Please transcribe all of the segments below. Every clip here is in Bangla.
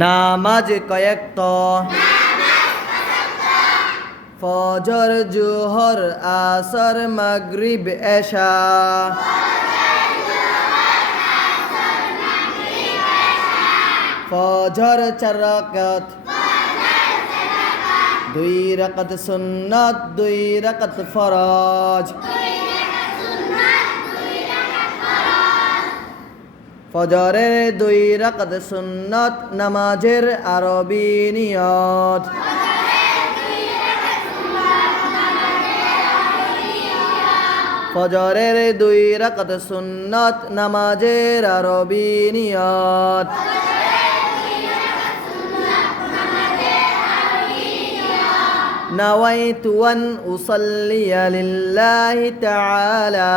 নামাজ কয়েকত ফজর জোহর আসর মাগরিব এশা ফজর 4 রাকাত 2 রাকাত সুন্নাত 2 রাকাত ফরজ ফজরের 2 রাকাত সুন্নাত নামাজের আরবি নিয়ত ফজরের 2 রাকাত সুন্নাত নামাজের আরবি নিয়ত نويت أن أصلي لله تعالى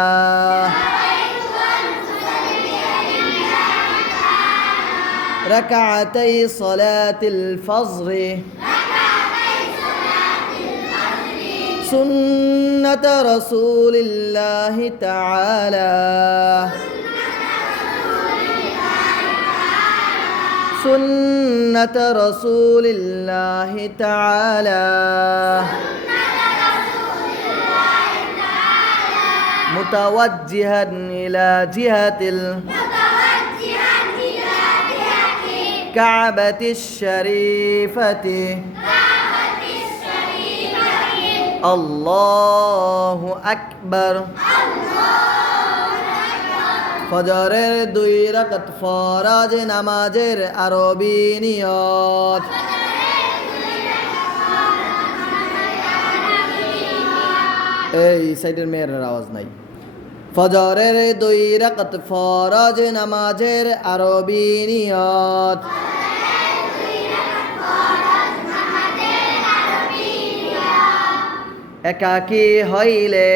ركعتي صلاة الفجر سنة رسول الله تعالى سنة رسول الله تعالى متوجها إلى جهة الكعبة الشريفة الله أكبر ফজরের 2 রাকাত ফরজ নামাজের আরবি নিয়ত এই সাইডের মেয়ের আওয়াজ নাই ফজরের 2 রাকাত ফরজ নামাজের আরবি নিয়ত একাকী হইলে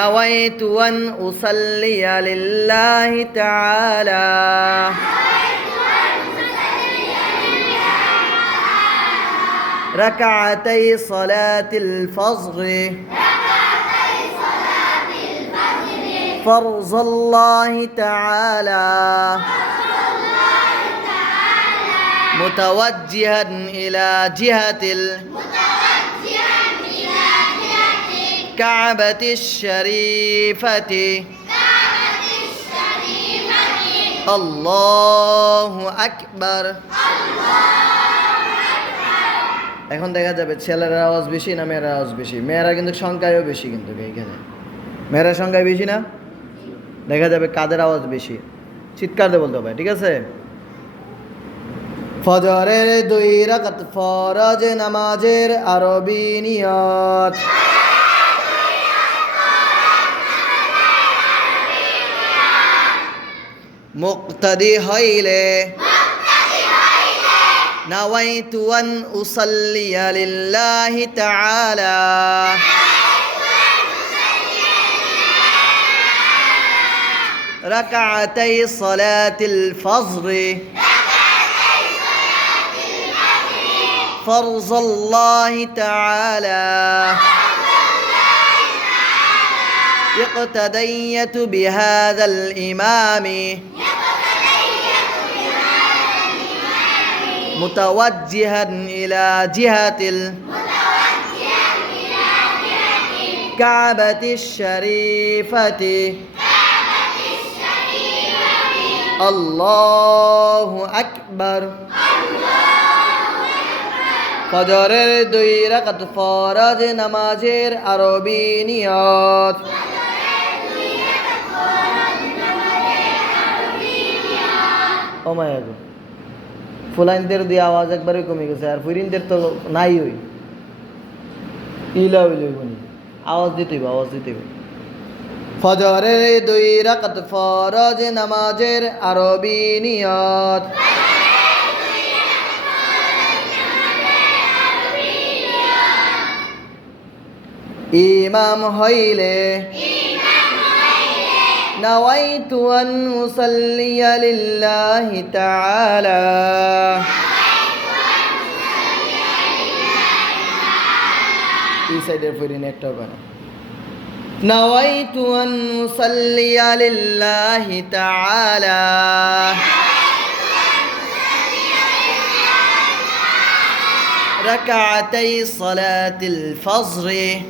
نويت أن أصلي لله تعالى ركعتي صلاة الفجر فرض الله تعالى متوجها إلى جهة الكعبة الشريفة الله أكبر এখন দেখা যাবে ছেলের আওয়াজ বেশি না মেয়ের আওয়াজ বেশি মেয়েরা কিন্তু সংখ্যায়ও বেশি কিন্তু এইখানে মেয়েরা সংখ্যায় বেশি না দেখা যাবে কাদের আওয়াজ বেশি চিৎকার দিয়ে বলতে হবে ঠিক আছে ফজরের 2 রাকাত ফরজ নামাজের আরবি নিয়ত মুক্তাদি হইলে نويت أن أصلي لله تعالى ركعتي صلاة الفجر فرض الله تعالى اقتديت بهذا الإمام متوجها إلى جهة الكعبة الشريفة الله أكبر ফজরের 2 রাকাত ফরজ নামাজের আরবি নিয়ত ও মায়া গো ফুলাইনদের দিয়ে আওয়াজ একবারে কমে গেছে আর ফুরিনদের তো নাই ওই ইলা হইল আওয়াজ দিতে হবে ফজরের 2 রাকাত ফরজ নামাজের আরবি নিয়ত ইমাম হইলে نويت أن أصلي لله تعالى এই সাইডের ফুরিন একটা বানা نويت أن أصلي لله تعالى ركعتي صلاة الفجر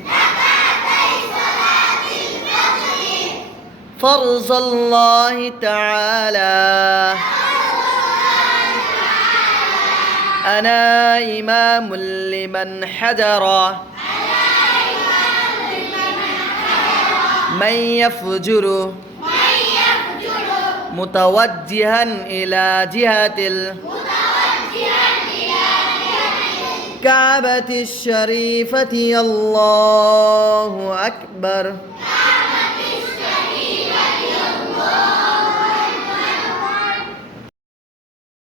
فرض الله تعالى أنا إمام لمن حضر من يفجر متوجها إلى جهة الكعبة الشريفة الله أكبر.